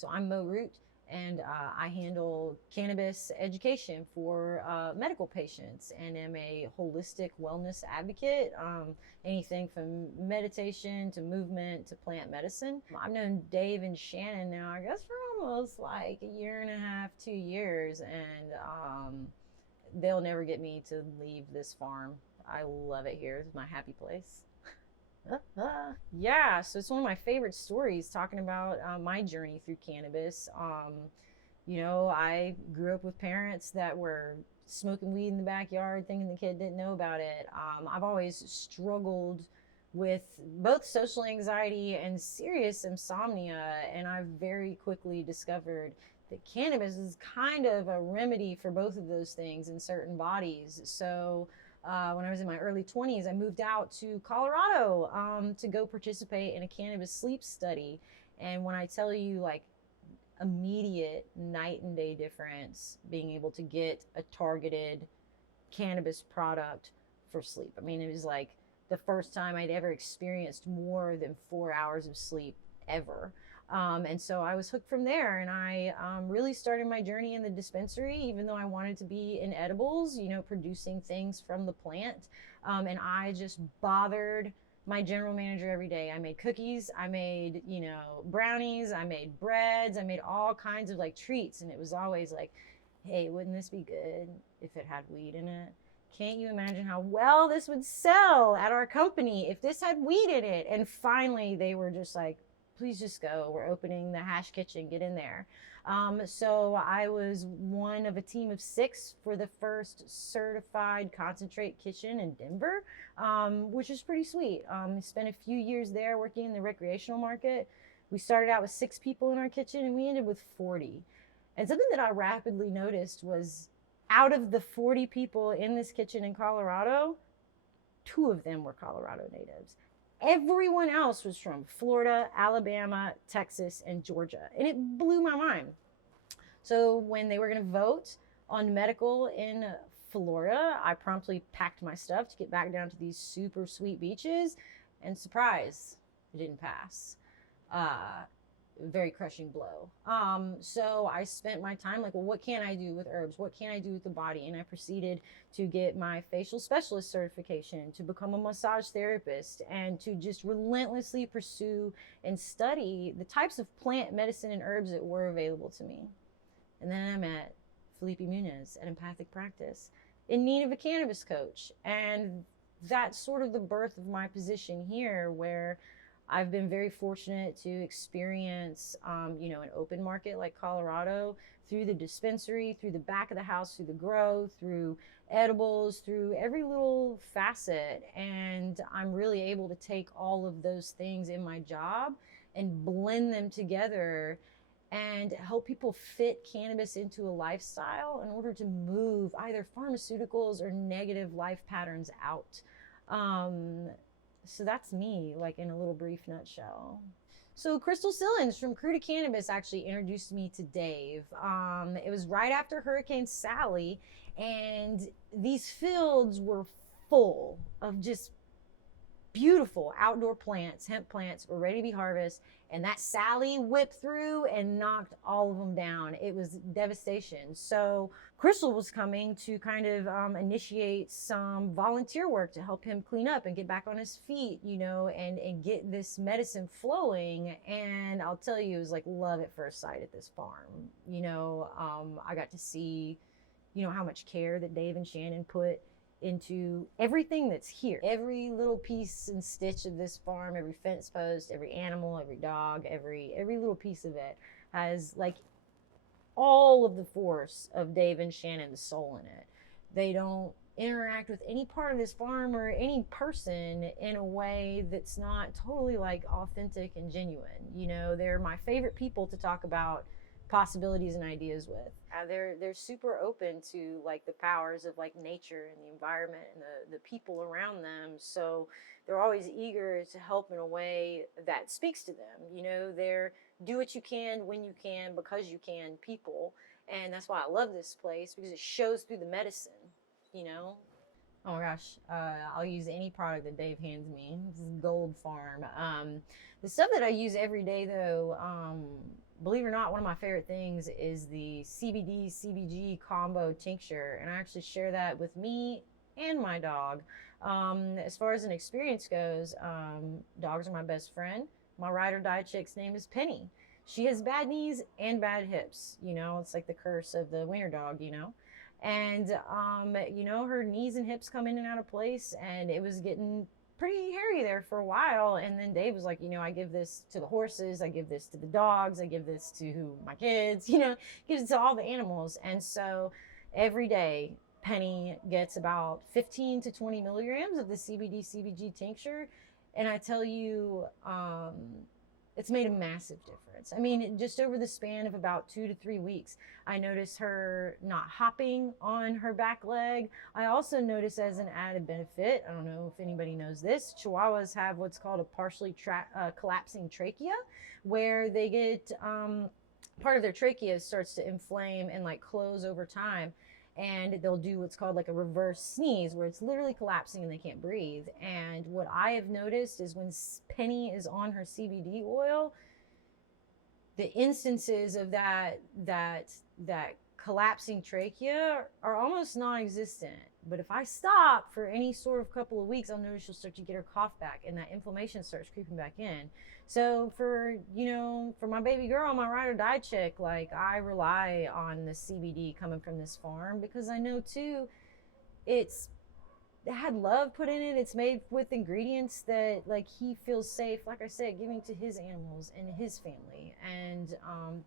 So I'm Mo Root, and I handle cannabis education for medical patients and am a holistic wellness advocate. Anything from meditation to movement to plant medicine. I've known Dave and Shannon now, I guess, for almost like a year and a half, 2 years, and they'll never get me to leave this farm. I love it here. It's my happy place. Yeah, so it's one of my favorite stories talking about my journey through cannabis. I grew up with parents that were smoking weed in the backyard, thinking the kid didn't know about it. I've always struggled with both social anxiety and serious insomnia, and I very quickly discovered that cannabis is kind of a remedy for both of those things in certain bodies. So when I was in my early 20s, I moved out to Colorado to go participate in a cannabis sleep study. And when I tell you, like, immediate night and day difference being able to get a targeted cannabis product for sleep. I mean, it was like the first time I'd ever experienced more than 4 hours of sleep ever. And so I was hooked from there, and I really started my journey in the dispensary, even though I wanted to be in edibles, producing things from the plant. And I just bothered my general manager every day. I made cookies, I made, brownies, I made breads, I made all kinds of like treats. And it was always like, hey, wouldn't this be good if it had weed in it? Can't you imagine how well this would sell at our company if this had weed in it? And finally, they were just like, please just go. We're opening the hash kitchen. Get in there. So I was one of a team of 6 for the first certified concentrate kitchen in Denver, which is pretty sweet. Spent a few years there working in the recreational market. We started out with 6 people in our kitchen, and we ended with 40. And something that I rapidly noticed was, out of the 40 people in this kitchen in Colorado, 2 of them were Colorado natives. Everyone else was from Florida, Alabama, Texas, and Georgia. And it blew my mind. So when they were going to vote on medical in Florida, I promptly packed my stuff to get back down to these super sweet beaches. And surprise, it didn't pass. Very crushing blow. So I spent my time like, well, what can I do with herbs? What can I do with the body? And I proceeded to get my facial specialist certification, to become a massage therapist, and to just relentlessly pursue and study the types of plant medicine and herbs that were available to me. And then I met Felipe Muniz at Empathic Practice in need of a cannabis coach. And that's sort of the birth of my position here, where I've been very fortunate to experience, an open market like Colorado, through the dispensary, through the back of the house, through the grow, through edibles, through every little facet. And I'm really able to take all of those things in my job and blend them together and help people fit cannabis into a lifestyle in order to move either pharmaceuticals or negative life patterns out. So that's me, like, in a little brief nutshell. So Crystal Sillins from Crew to Cannabis actually introduced me to Dave. It was right after Hurricane Sally, and these fields were full of just beautiful outdoor plants. Hemp plants were ready to be harvested, and that Sally whipped through and knocked all of them down. It was devastation. So Crystal was coming to kind of initiate some volunteer work to help him clean up and get back on his feet, and get this medicine flowing. And I'll tell you, it was like love at first sight at this farm. I got to see, how much care that Dave and Shannon put into everything that's here. Every little piece and stitch of this farm, every fence post, every animal, every dog, every little piece of it has like all of the force of Dave and Shannon's soul in it. They don't interact with any part of this farm or any person in a way that's not totally like authentic and genuine. They're my favorite people to talk about possibilities and ideas with. They're super open to like the powers of like nature and the environment and the people around them. So they're always eager to help in a way that speaks to them. They're do what you can, when you can, because you can people. And that's why I love this place, because it shows through the medicine. Oh my gosh, I'll use any product that Dave hands me. This is Gold Farm. The stuff that I use every day, though, believe it or not, one of my favorite things is the CBD CBG combo tincture, and I actually share that with me and my dog. As far as an experience goes, dogs are my best friend. My ride or die chick's name is Penny. She has bad knees and bad hips. You know, it's like the curse of the wiener dog, you know. And, you know, her knees and hips come in and out of place, and it was getting pretty hairy there for a while. And then Dave was like, you know, I give this to the horses, I give this to the dogs, I give this to my kids, you know, gives it to all the animals. And so every day, Penny gets about 15 to 20 milligrams of the CBD CBG tincture. And I tell you, it's made a massive difference. I mean, just over the span of about 2 to 3 weeks, I noticed her not hopping on her back leg. I also noticed, as an added benefit, I don't know if anybody knows this, Chihuahuas have what's called a partially collapsing trachea, where they get part of their trachea starts to inflame and like close over time. And they'll do what's called like a reverse sneeze, where it's literally collapsing and they can't breathe. And what I have noticed is when Penny is on her CBD oil, the instances of that collapsing trachea are almost non-existent. But if I stop for any sort of couple of weeks, I'll notice she'll start to get her cough back, and that inflammation starts creeping back in. So for, you know, for my baby girl, my ride or die chick, like, I rely on the CBD coming from this farm, because I know too, it had love put in it. It's made with ingredients that, like, he feels safe, like I said, giving to his animals and his family. And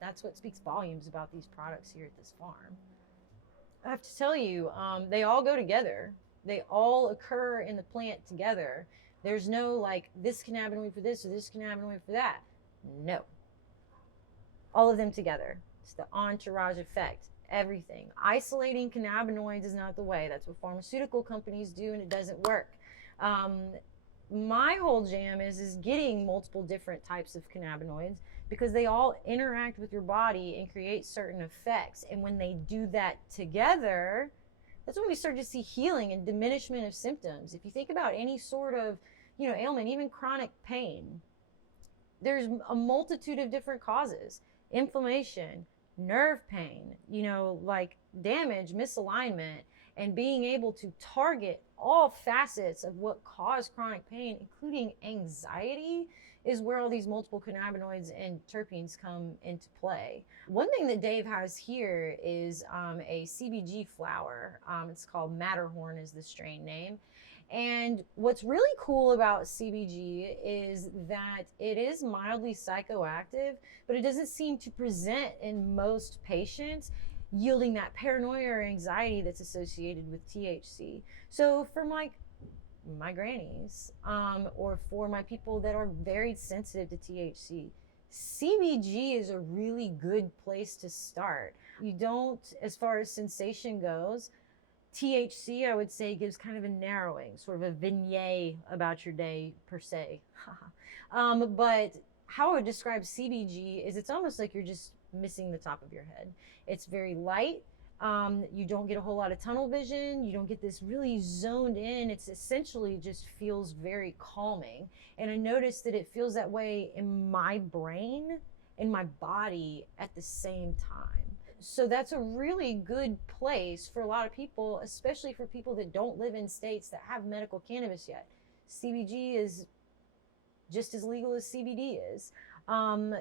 that's what speaks volumes about these products here at this farm. I have to tell you, they all go together. They all occur in the plant together. There's no like this cannabinoid for this or this cannabinoid for that. No. All of them together. It's the entourage effect. Everything. Isolating cannabinoids is not the way. That's what pharmaceutical companies do, and it doesn't work. My whole jam is getting multiple different types of cannabinoids, because they all interact with your body and create certain effects. And when they do that together, that's when we start to see healing and diminishment of symptoms. If you think about any sort of, you know, ailment, even chronic pain, there's a multitude of different causes. Inflammation, nerve pain, you know, like damage, misalignment, and being able to target all facets of what cause chronic pain, including anxiety, is where all these multiple cannabinoids and terpenes come into play. One thing that Dave has here is a CBG flower. It's called Matterhorn is the strain name. And what's really cool about CBG is that it is mildly psychoactive, but it doesn't seem to present in most patients, yielding that paranoia or anxiety that's associated with THC. So for my grannies, or for my people that are very sensitive to THC, CBG is a really good place to start. You don't, as far as sensation goes, THC, I would say, gives kind of a narrowing, sort of a vignette about your day, per se. But how I would describe CBG is it's almost like you're just missing the top of your head. It's very light. You don't get a whole lot of tunnel vision. You don't get this really zoned in. It's essentially just feels very calming. And I noticed that it feels that way in my brain and my body at the same time. So that's a really good place for a lot of people, especially for people that don't live in states that have medical cannabis yet. CBG is just as legal as CBD is.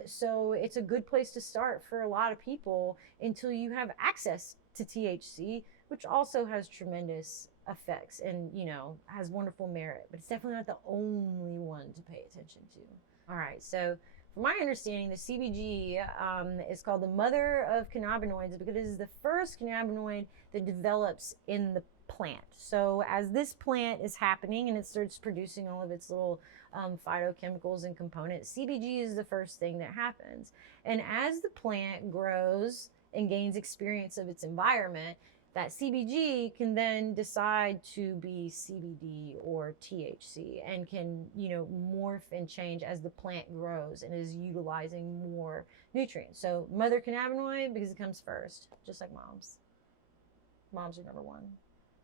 So it's a good place to start for a lot of people until you have access to THC, which also has tremendous effects and, you know, has wonderful merit, but it's definitely not the only one to pay attention to. All right, so from my understanding, the CBG is called the mother of cannabinoids because it is the first cannabinoid that develops in the plant. So as this plant is happening and it starts producing all of its little phytochemicals and components, CBG is the first thing that happens. And as the plant grows and gains experience of its environment, that CBG can then decide to be CBD or THC and can, you know, morph and change as the plant grows and is utilizing more nutrients. So mother cannabinoid because it comes first, just like moms. Moms are number one.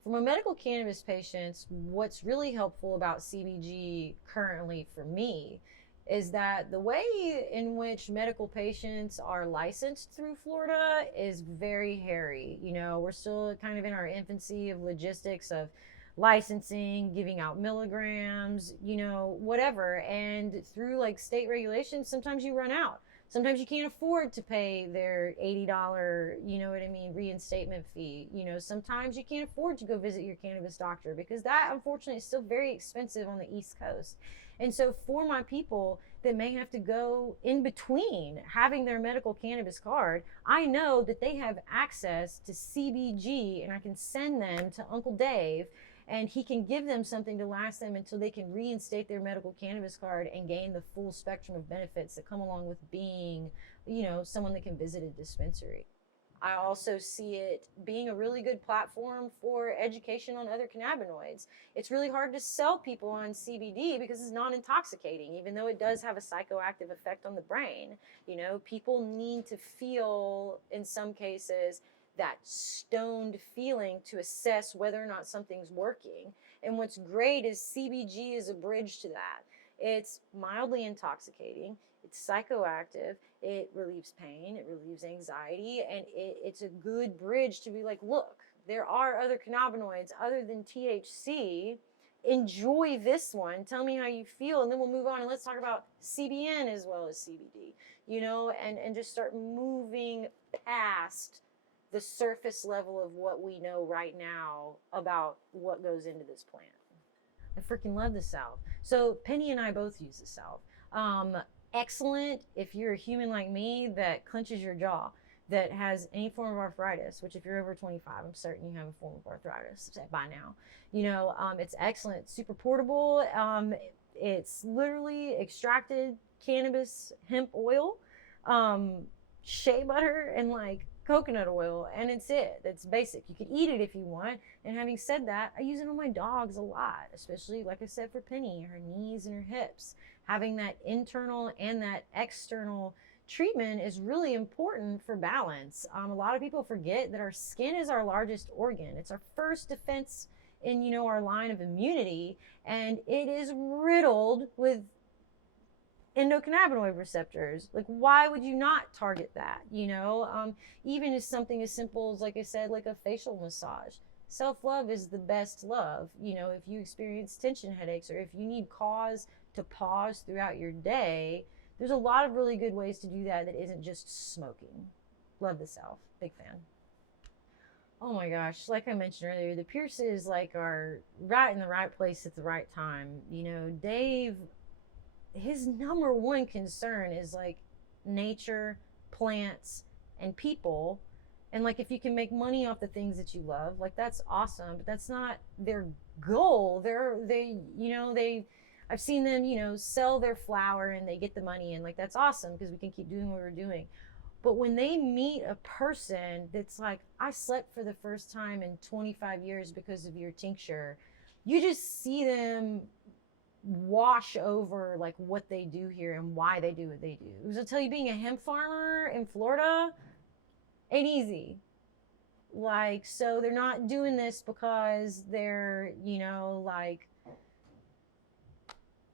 For my medical cannabis patients, what's really helpful about CBG currently for me is that the way in which medical patients are licensed through Florida is very hairy. You know, we're still kind of in our infancy of logistics of licensing, giving out milligrams, you know, whatever. And through like state regulations, sometimes you run out. Sometimes you can't afford to pay their $80, you know what I mean, reinstatement fee. You know, sometimes you can't afford to go visit your cannabis doctor because that, unfortunately, is still very expensive on the East Coast. And so, for my people that may have to go in between having their medical cannabis card, I know that they have access to CBG and I can send them to Uncle Dave and he can give them something to last them until they can reinstate their medical cannabis card and gain the full spectrum of benefits that come along with being, you know, someone that can visit a dispensary. I also see it being a really good platform for education on other cannabinoids. It's really hard to sell people on CBD because it's non intoxicating, even though it does have a psychoactive effect on the brain. You know, people need to feel, in some cases, that stoned feeling to assess whether or not something's working. And what's great is CBG is a bridge to that. It's mildly intoxicating, it's psychoactive, it relieves pain, it relieves anxiety, and it's a good bridge to be like, look, there are other cannabinoids other than THC. Enjoy this one. Tell me how you feel, and then we'll move on and let's talk about CBN as well as CBD, you know, and just start moving past the surface level of what we know right now about what goes into this plant. I freaking love the salve. So Penny and I both use the salve. Excellent if you're a human like me that clenches your jaw, that has any form of arthritis, which if you're over 25, I'm certain you have a form of arthritis by now. You know, it's excellent, super portable. It's literally extracted cannabis hemp oil, shea butter, and like coconut oil, and it's basic. You could eat it if you want. And having said that, I use it on my dogs a lot, especially like I said for Penny, her knees and her hips. Having that internal and that external treatment is really important for balance. A lot of people forget that our skin is our largest organ. It's our first defense in, you know, our line of immunity, and it is riddled with endocannabinoid receptors. Like, why would you not target that? You know, even as something as simple as, like I said, like a facial massage. Self-love is the best love. You know, if you experience tension headaches or if you need cause to pause throughout your day, there's a lot of really good ways to do that that isn't just smoking. Love the self. Big fan. Oh my gosh, like I mentioned earlier, the Pierces like are right in the right place at the right time. You know, Dave, his number one concern is like nature, plants, and people. And like if you can make money off the things that you love, like that's awesome. But that's not their goal. I've seen them, you know, sell their flower and they get the money, and like that's awesome because we can keep doing what we're doing. But when they meet a person that's like, I slept for the first time in 25 years because of your tincture, you just see them wash over like what they do here and why they do what they do. Because I'll tell you, being a hemp farmer in Florida ain't easy. Like, so they're not doing this because they're, you know, like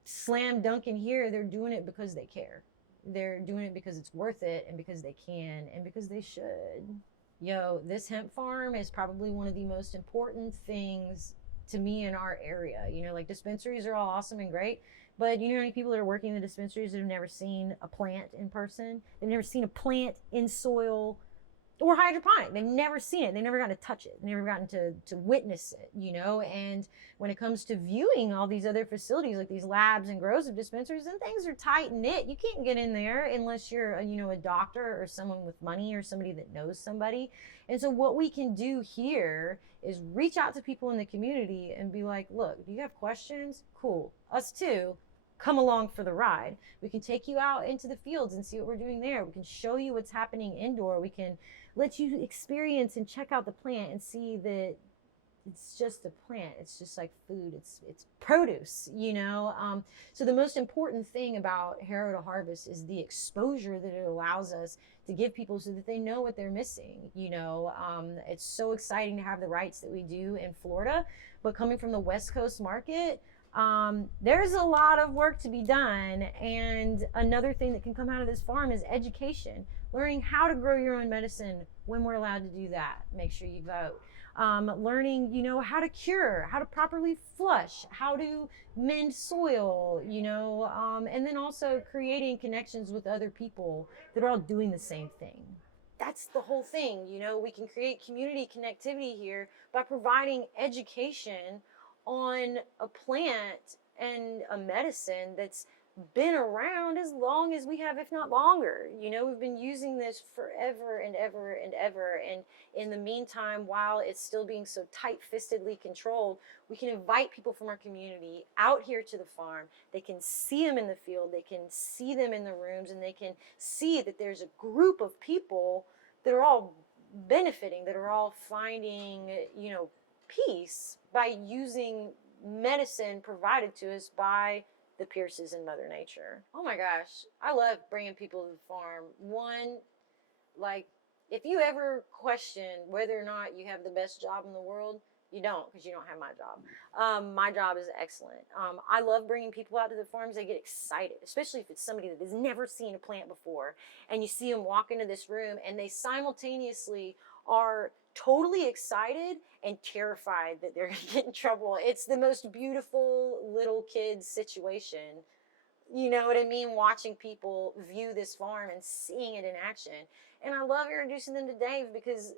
slam dunking here. They're doing it because they care. They're doing it because it's worth it and because they can and because they should. Yo, this hemp farm is probably one of the most important things to me in our area. You know, like dispensaries are all awesome and great, but you know how many people that are working in the dispensaries that have never seen a plant in person? They've never seen a plant in soil or hydroponic. They've never seen it. They've never gotten to touch it. They've never gotten to witness it, you know? And when it comes to viewing all these other facilities, like these labs and grows of dispensaries, and things are tight knit. You can't get in there unless you're, you know, a doctor or someone with money or somebody that knows somebody. And so what we can do here is reach out to people in the community and be like, look, do you have questions? Cool. Us too. Come along for the ride. We can take you out into the fields and see what we're doing there. We can show you what's happening indoor. We can let you experience and check out the plant and see that it's just a plant. It's just like food. It's produce, you know? So the most important thing about Harrow to Harvest is the exposure that it allows us to give people so that they know what they're missing, you know? It's so exciting to have the rights that we do in Florida, but coming from the West Coast market, There's a lot of work to be done. And another thing that can come out of this farm is education, learning how to grow your own medicine when we're allowed to do that. Make sure you vote. Learning, how to cure, how to properly flush, how to mend soil, and then also creating connections with other people that are all doing the same thing. That's the whole thing. We can create community connectivity here by providing education on a plant and a medicine that's been around as long as we have, if not longer. We've been using this forever and ever and ever. And in the meantime, while it's still being so tight-fistedly controlled, we can invite people from our community out here to the farm. They can see them in the field, they can see them in the rooms, and they can see that there's a group of people that are all benefiting, that are all finding, peace by using medicine provided to us by the Pierces and Mother Nature. Oh my gosh, I love bringing people to the farm. One, like, if you ever question whether or not you have the best job in the world, you don't, because you don't have my job. My job is excellent. I love bringing people out to the farms. They get excited, especially if it's somebody that has never seen a plant before. And you see them walk into this room and they simultaneously are totally excited and terrified that they're going to get in trouble. It's the most beautiful little kid situation. You know what I mean? Watching people view this farm and seeing it in action. And I love introducing them to Dave because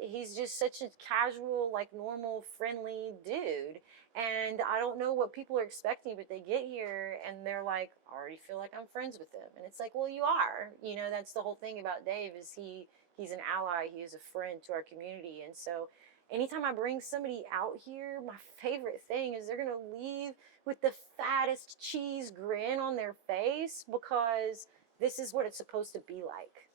he's just such a casual, like normal, friendly dude. And I don't know what people are expecting, but they get here and they're like, I already feel like I'm friends with him. And it's like, well, you are. That's the whole thing about Dave is he's an ally. He is a friend to our community. And so anytime I bring somebody out here, my favorite thing is they're going to leave with the fattest cheese grin on their face because this is what it's supposed to be like.